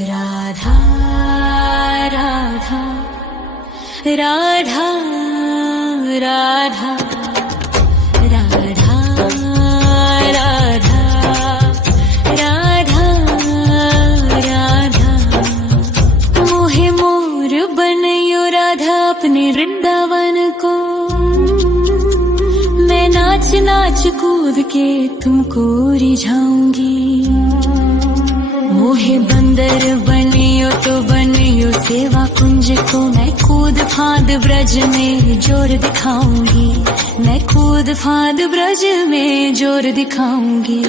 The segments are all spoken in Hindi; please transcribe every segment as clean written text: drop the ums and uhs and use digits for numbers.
राधा राधा राधा राधा राधा राधा राधा राधा मोहे मोर बनयो राधा अपने वृंदावन को। मैं नाच नाच कूद के तुमको रिझाऊंगी। मोहे बंदर बनियो तो बनियो सेवा कुंज को। मैं कूद फांद ब्रज में जोर दिखाऊंगी। मैं कूद फांद ब्रज में जोर दिखाऊंगी।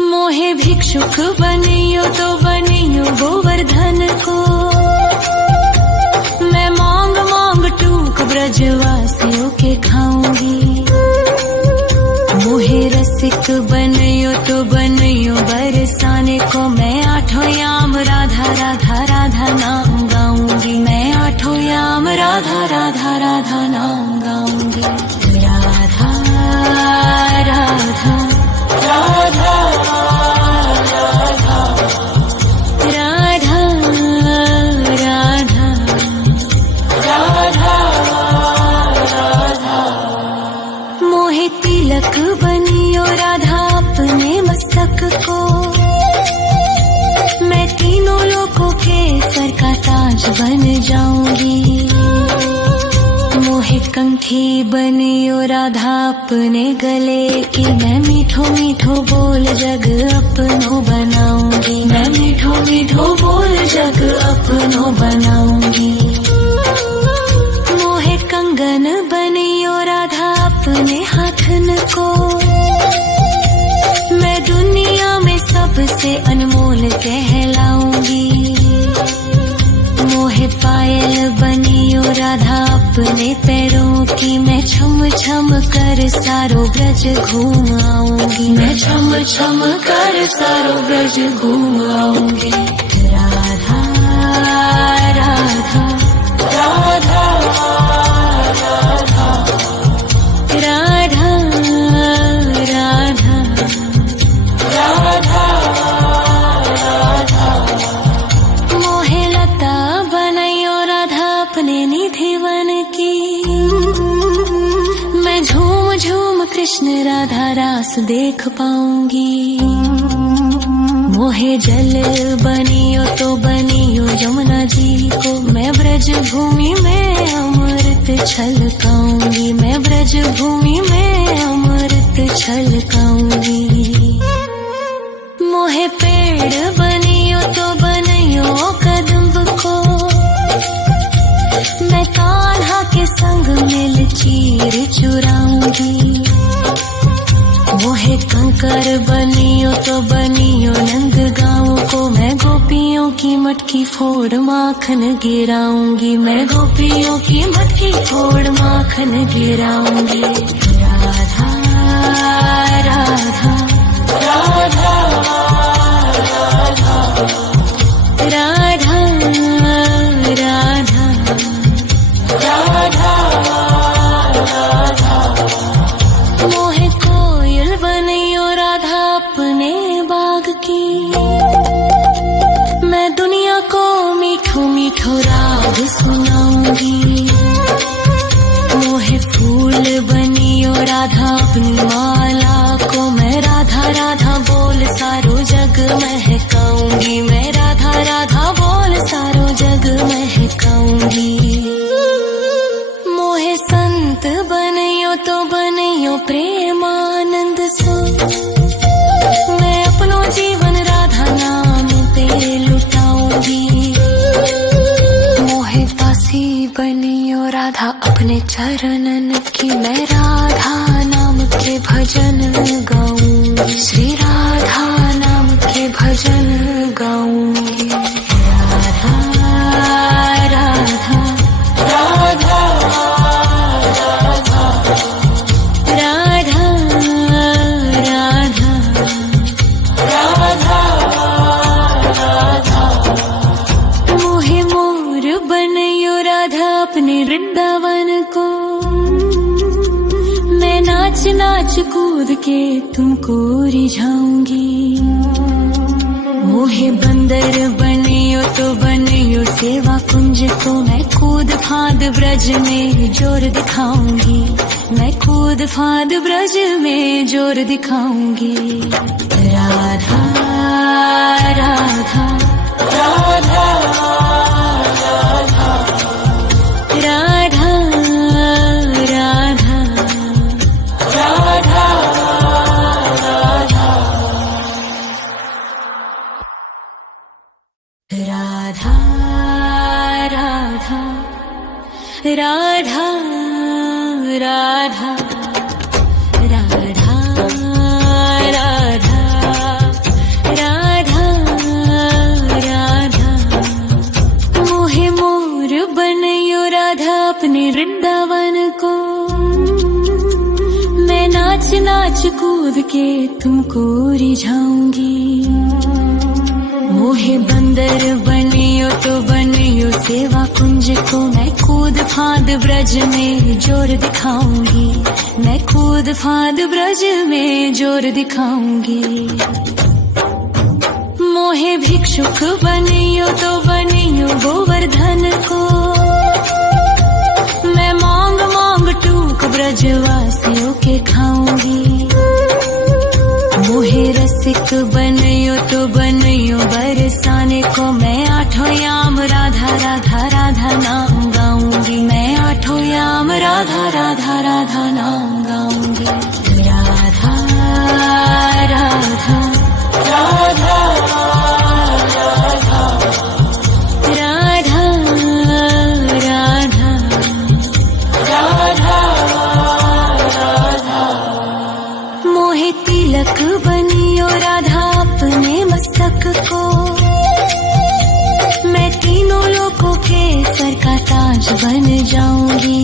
मोहे भिक्षुक बनियो तो बनियो गोवर्धन को। मैं मांग मांग टूक ब्रजवासियों के खाऊंगी। मोहे रसिक बनियो तो बनियो बरसाने को। मैं आठों याम राधा राधा राधा नाम गाऊंगी। मैं आठों याम राधा राधा राधा नाम गाऊंगी। राधा राधा राधा राधा राधा राधा राधा मोहे तिलक बनियो राधा अपने मस्तक को। मैं तीनों लोगों के सर का ताज बन जाऊंगी। मोहे कंठी बनियो राधा अपने गले की। मैं मीठो मीठो बोल जग अपनो बनाऊंगी। मैं मीठो मीठो बोल जग अपनो बनाऊंगी। मोहे कंगन बनियो राधा अपने हाथन को। मैं दुनिया में सबसे अनमोल कहलाऊंगी। मोहे पायल बनियो राधा अपने पैरों की। मैं छम छम कर सारो ब्रज घूम आऊंगी। मैं छम छम कर सारो ब्रज घूम आऊंगी। राधा राधा राधा राधा राधा राधा राधा राधा मोहे लता बनयो राधा अपने निधिवन की। मैं झूम झूम कृष्ण राधा रास देख पाऊंगी। मोहे जल बनियो तो बनियो यमुना जी को। मैं ब्रज भूमि में अमृत छलकाऊंगी। मैं ब्रज भूमि में अमृत छलकाऊंगी। मोहे पेड़ बनियो तो बनियो कदम्ब को। मैं कान्हा के संग मिल चीर चुराऊंगी। मोहे कंकर बनियो तो बनियो नंद गाँव को। मैं गोपियों की मटकी फोड़ माखन गिराऊंगी। मैं गोपियों की मटकी फोड़ माखन गिराऊंगी। राधा राधा राधा राधा राधा राधा राधा मोहे कोयल बनियो राधा अपने बाग की। मैं दुनिया को मीठो मीठो राग सुनाऊंगी। मोहे फूल बनियो राधा अपनी माला को। मैं राधा राधा बोल सारो जग महकाऊंगी। मैं राधा राधा बोल सारो जग महकाऊंगी। मोहे संत बनियो तो बनियो प्रेमानंद सो। मैं अपनो जीवन राधा नाम पे लुटाऊंगी। मोहे दासी बनियो राधा अपने चरणन की। मैं राधा नाम के भजन गाऊंगी। श्री राधा नाम के भजन गाऊंगी। राधा राधा राधा राधा राधा राधा राधा मोहे मोर बनयो राधा अपने वृंदावन को। मैं नाच नाच कूद के तुमको रिझाऊंगी। मोहे मोहे बंदर बनियो तो बनियो सेवा कुंज को मैं कूद फांद ब्रज में जोर दिखाऊंगी, मैं कूद फांद ब्रज में जोर दिखाऊंगी। राधा राधा राधा राधा राधा राधा राधा राधा राधा राधा राधा राधा राधा राधा राधा मोहे मोर बनयो राधा अपने वृंदावन को, मैं नाच नाच कूद के तुमको रिझाऊंगी। मोहे बंदर बनियो तो बनियो सेवा कुंज को मैं कूद फांद ब्रज में जोर दिखाऊंगी, मैं कूद फांद ब्रज में जोर दिखाऊंगी। मोहे भिक्षुक बनियो तो बनियो गोवर्धन को, मैं मांग मांग टूक ब्रजवासियों के खाऊंगी। मोहे रसिक बनियो तो बनियो बरसाने को, मैं आठों याम राधा राधा राधा नाम गाऊंगी, मैं आठों याम राधा राधा राधा नाम गाऊंगी। राधा राधा राधा राधा राधा राधा राधा मोहे तिलक बनियो राधा अपने मस्तक को, मैं तीनों लोगों के सर का ताज बन जाऊंगी।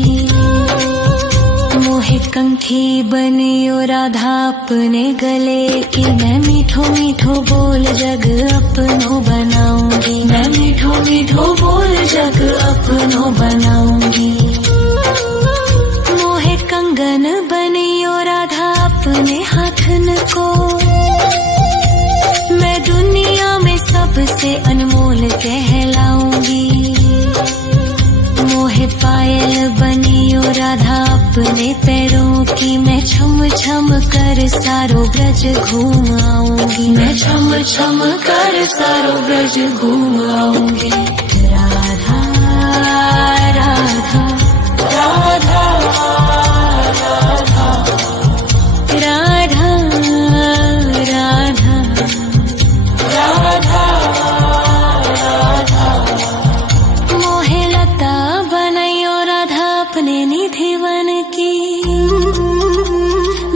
मोहे कंठी बनियो राधा अपने गले की, मैं मीठो मीठो बोल जग अपनो बनाऊंगी, मैं मीठो मीठो बोल जग अपनो बनाऊंगी। मोहे कंगन बनियो राधा अपने हाथन को, मैं दुनिया में सबसे अनमोल कहलाऊंगी। मोहे पायल बनियो राधा अपने पैरों की, मैं छम छम कर सारो ब्रज घूम आऊंगी, मैं छम छम कर सारो ब्रज घूम आऊंगी। राधा राधा राधा राधा राधा राधा राधा राधा मोहे लता बनायो राधा अपने निधि वन की,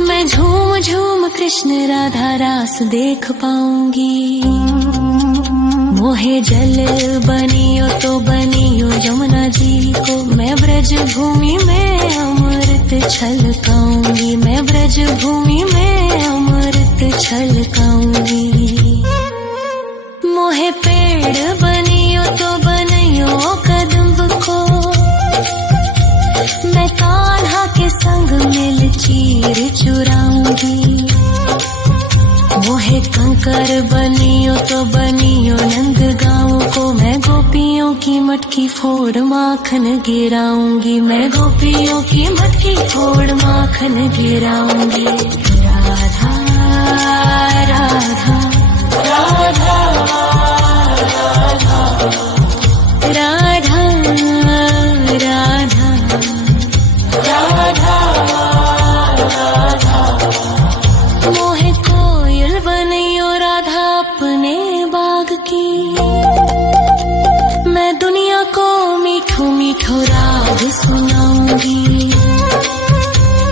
मैं झूम झूम कृष्ण राधा रास देख पाऊंगी। मोहे जल बनियो तो बनियो यमुना जी को, मैं ब्रज भूमि में अमृत छलकाऊंगी, मैं ब्रज भूमि में अमृत छलकाऊंगी। मोहे पेड़ बनियो तो बनियो कदम्ब को, मैं कान्हा के संग मिल चीर चुराऊंगी। मोहे कंकर बनियो तो बनियो नंद गाँव को, मैं गोपियों की मटकी फोड़ माखन गिराऊंगी, मैं गोपियों की मटकी फोड़ माखन गिराऊंगी। राधा राधा राधा राधा राधा राधा राधा मोहे कोयल बनियो राधा अपने बाग की, मैं दुनिया को मीठो मीठो राग सुनाऊंगी।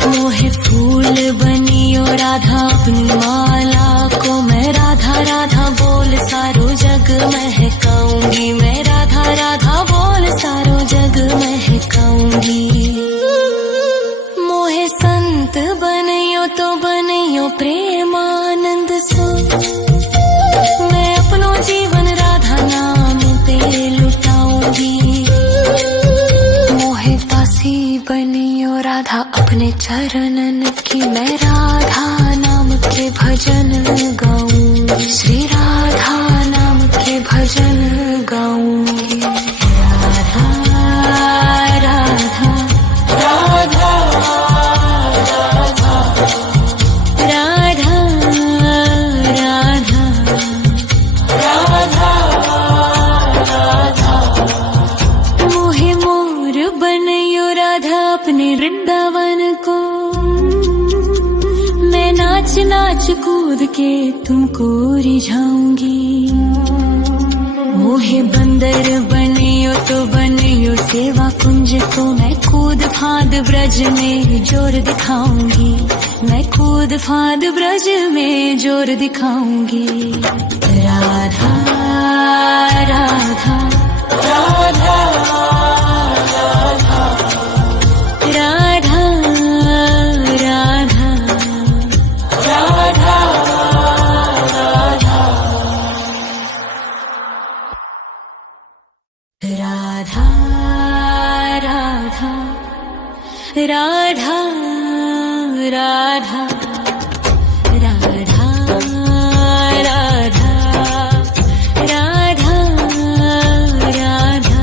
मोहे फूल बनियो राधा अपनी माला को, मैं राधा राधा बोल सारो जग महकाऊंगी, मैं राधा राधा बोल सारो जग महकाऊंगी। मोहे संत बनियो तो बनियो प्रेमानंद सो, मैं अपनो जीवन राधा नाम पे लुटाऊंगी। मोहे दासी बनियो राधा अपने चरणन की, मैं राधा नाम के भजन गाऊंगी, श्री राधा नाम कूद के तुमको रिझाऊंगी। मोहे बंदर बनियो तो बनियो सेवा कुंज को मैं कूद फांद ब्रज में जोर दिखाऊंगी। मैं कूद फांद ब्रज में जोर दिखाऊंगी। राधा राधा राधा राधा राधा राधा राधा राधा राधा राधा राधा राधा राधा राधा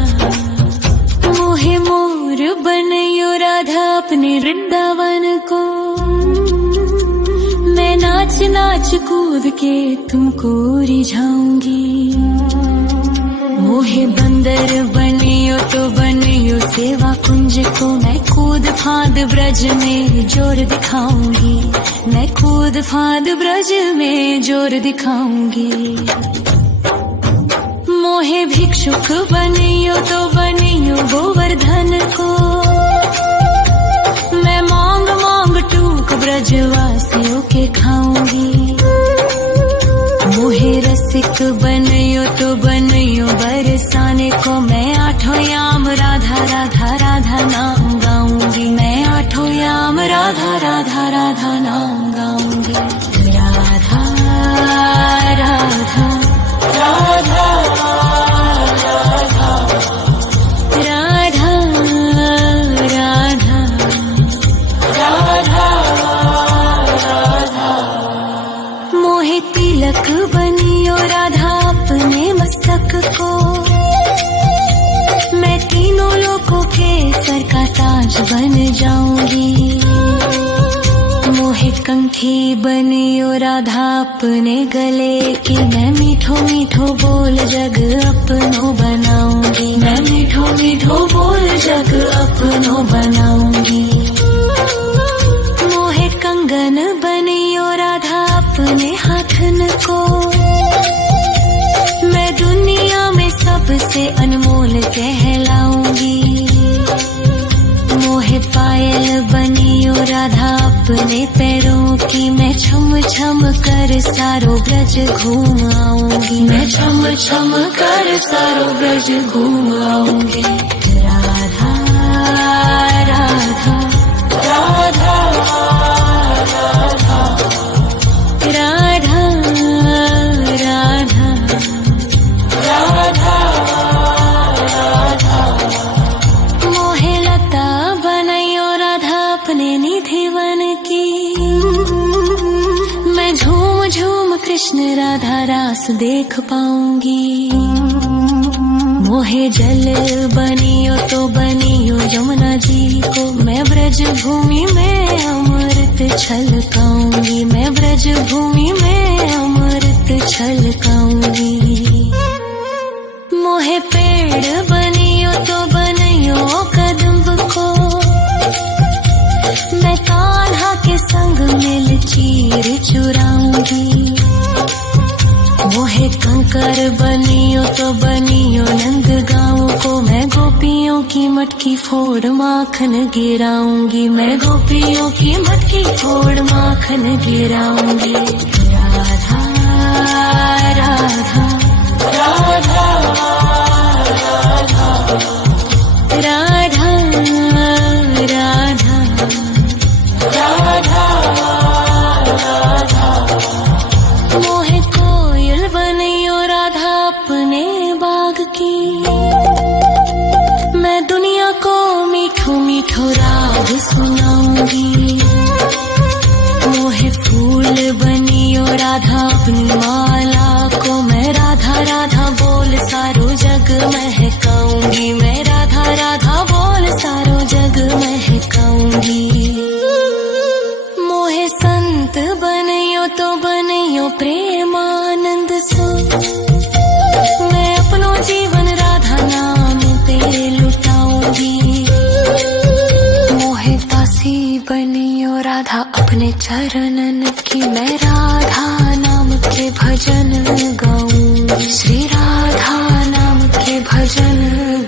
मोहे मोर बनयो राधा अपने वृंदावन को। मैं नाच नाच कूद के तुमको रिझाऊंगी। मोहे बंदर बनियो तो बनियो सेवा कुंज को मैं कूद फांद ब्रज में जोर दिखाऊंगी। मैं कूद फांद ब्रज में जोर दिखाऊंगी। मोहे भिक्षुक बनियो तो बनियो गोवर्धन को। मैं मांग मांग टूक ब्रजवासियों के खाऊंगी। मोहे रसिक बनियो तो बनियो बरसाने को मैं आठों याम राधा राधा राधा नाम गाऊंगी। मैं आठों याम राधा राधा राधा नाम गाऊंगी। राधा राधा राधा राधा राधा राधा राधा राधा मोहे तिलक बनियो राधा अपने मस्तक को। मैं तीनों लोगों के सर का ताज बन जाऊंगी। मोहे कंठी बनियो राधा अपने गले की। मैं मीठो मीठो बोल जग अपनो बनाऊंगी। मैं मीठो मीठो बोल जग अपनो बनाऊंगी। मोहे कंगन बनियो राधा अपने हाथन को। मैं दुनिया में सबसे अनमोल कहलाऊंगी। मोहे पायल बनियो राधा अपने पैरों की। मैं छम छम कर सारो ब्रज घूम आऊंगी। मैं छम छम कर सारो ब्रज घूम आऊंगी। राधा राधा राधा राधा राधा राधा राधा राधा मोहे लता बनयो राधा अपने निधि वन की। मैं झूम झूम कृष्ण राधा रास देख पाऊंगी। मोहे जल बनियो तो बनियो यमुना जी को। मैं ब्रज भूमि में अमृत छलकाऊंगी। मैं ब्रज भूमि में अमृत छलकाऊंगी। मोहे पेड़ बनियो तो बनियो कदम्ब को। मैं कान्हा के संग मिल चीर चुराऊंगी। मोहे कंकर बनियो तो बनियो नंद गाँव को। मैं गोपियों की मटकी फोड़ माखन गिराऊंगी। मैं गोपियों की मटकी फोड़ माखन गिराऊंगी। राधा राधा राधा राधा राधा राधा राधा राधा मोहे कोयल बनियो राधा अपने बाग की। मैं दुनिया को मीठो मीठो राग सुनाऊंगी। मोहे फूल बनियो राधा अपनी माला को। मैं राधा राधा बोल सारो जग महकाऊंगी। मैं राधा राधा बोल सारो जग महकाऊंगी। मोहे संत बनियो तो बनियो प्रेमानंद सो। मैं अपनो जीवन राधा नाम पे लुटाऊंगी। मोहे दासी बनियो राधा अपने चरणन कि मैं राधा नाम के भजन गाऊंगी, श्री राधा नाम के भजन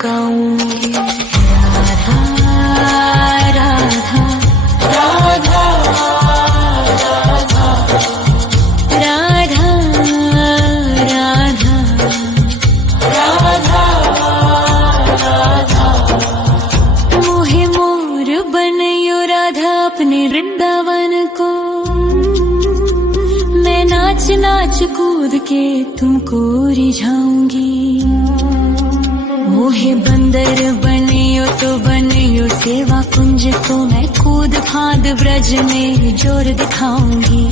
गाऊंगी। राधा राधा राधा राधा राधा राधा राधा मोहे मोर बनयो राधा अपने वृंदावन को, मैं नाच नाच कूद के तुमको रिझाऊंगी। मोहे बंदर बनियो तो बनियो सेवा कुंज को, मैं कूद फांद ब्रज में जोर दिखाऊंगी,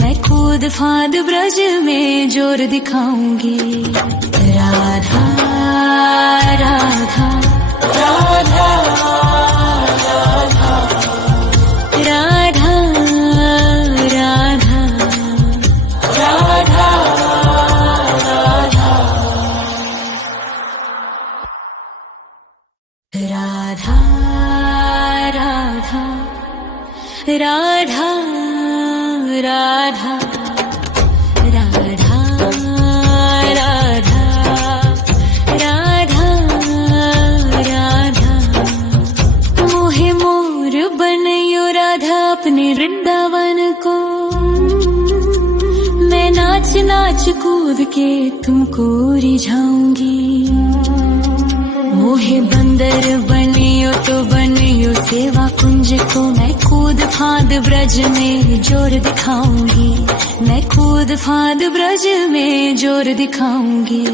मैं कूद फांद ब्रज में जोर दिखाऊंगी। राधा राधा राधा राधा राधा राधा राधा राधा राधा राधा राधा राधा राधा राधा राधा मोहे मोर बनयो राधा अपने वृंदावन को, मैं नाच नाच कूद के तुमको रिझाऊंगी। मोहे बंदर बनियो तो बनियो सेवा कुंज को, मैं कूद फांद ब्रज में जोर दिखाऊंगी, मैं कूद फांद ब्रज में जोर दिखाऊंगी।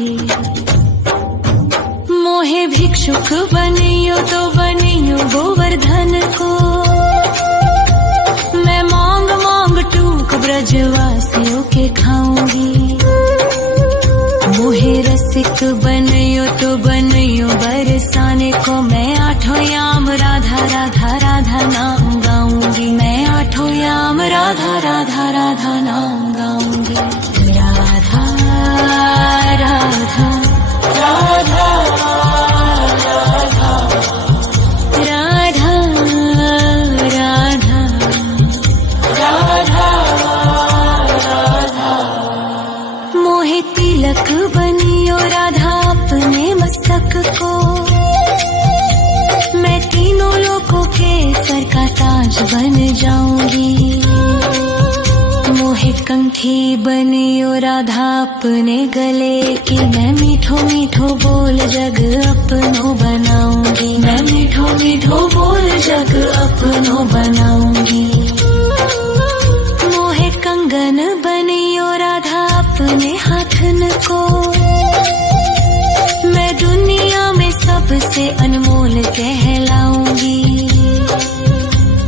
मोहे भिक्षुक बनियो तो बनियो गोवर्धन को, मैं मांग मांग टूक ब्रजवासियों के खाऊंगी। मोहे रसिक बनयो तो बनयो बरसाने को, मैं आठों याम राधा राधा राधा नाम गाऊंगी, मैं आठों याम राधा राधा राधा नाम गाऊंगी। राधा राधा राधा राधा राधा राधा राधा राधा मोहे तिलक बनियो राधा अपने मस्तक को, मैं तीनों लोगों के सर का ताज बन जाऊंगी। मोहे कंठी बनियो राधा अपने गले की, मैं मीठो मीठो बोल जग अपनो बनाऊंगी, मैं मीठो मीठो बोल जग अपनो बनाऊंगी। मोहे कंगन बनियो राधा अपने हाथन को, मैं दुनिया में सबसे अनमोल कहलाऊंगी।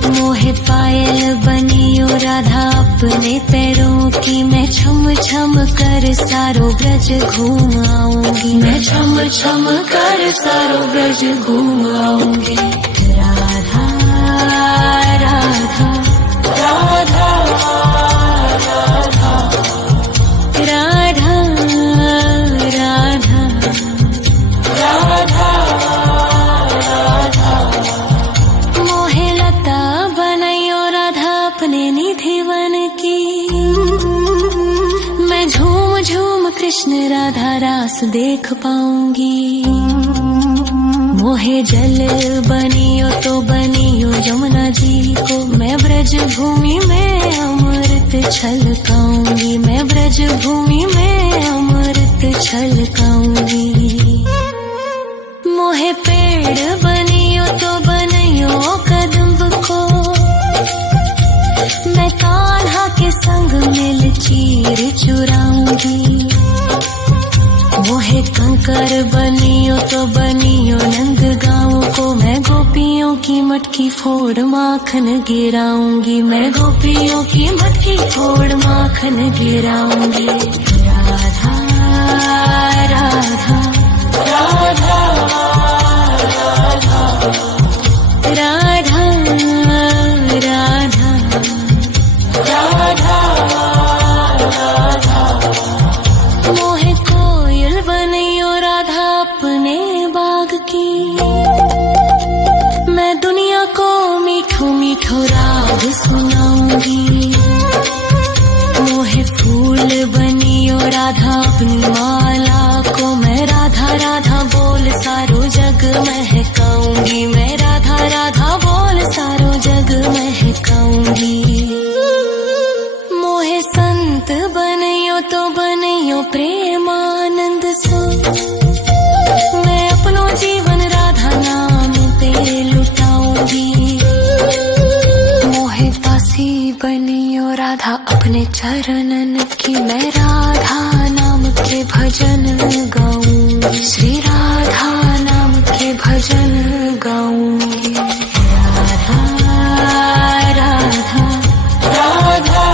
मोहे पायल बनियो राधा अपने पैरों की, मैं छम छम कर सारो ब्रज घूम आऊंगी, मैं छम छम कर सारो ब्रज घूम आऊंगी। राधा राधा राधा राधा राधा राधा राधा राधा मोहे लता बनयो राधा अपने निधिवन की, मैं झूम झूम कृष्ण राधा रास देख पाऊंगी। मोहे जल बनियो तो बनियो यमुना जी को, मैं ब्रज भूमि में अमृत छलकाऊंगी, मैं ब्रज भूमि में अमृत छलकाऊंगी। मोहे पेड़ बनियो तो बनियो कदम्ब को, मैं कान्हा के संग मिल चीर चुराऊंगी। मोहे कंकर बनियो तो बनियो नंद गाँव को, मैं गोपियों की मटकी फोड़ माखन गिराऊंगी, मैं गोपियों की मटकी फोड़ माखन गिराऊंगी। राधा राधा राधा राधा राधा राधा राधा मोहे कोयल बनियो राधा अपने बाग की, मैं दुनिया को मीठो मीठो राग सुनाऊंगी। राधा अपनी माला को मैं राधा राधा बोल सारो जग महकाऊंगी, मैं राधा राधा बोल सारो जग महकाऊंगी। मोहे संत बनियो तो बनियो प्रेमानंद सो, मैं अपनो जीवन राधा नाम पे लुटाऊंगी। मोहे दासी बनियो राधा अपने चरणन की, मैं राधा नाम के भजन गाऊंगी, श्री राधा नाम के भजन गाऊंगी। राधा राधा राधा राधा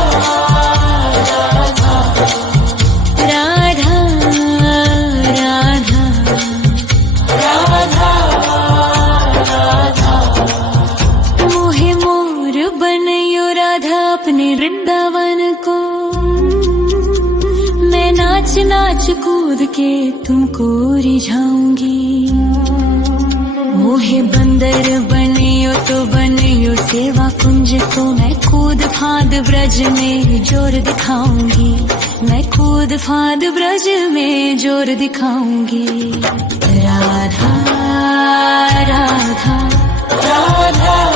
राधा राधा राधा। मोहे मोर बनियो राधा अपने वृंदावन को, मैं नाच नाच कूद के तुमको रिझाऊंगी। मोहे बंदर बनियो तो बनियो सेवा कुंज को, मैं कूद फांद ब्रज में जोर दिखाऊंगी, मैं कूद फांद ब्रज में जोर दिखाऊंगी। राधा राधा राधा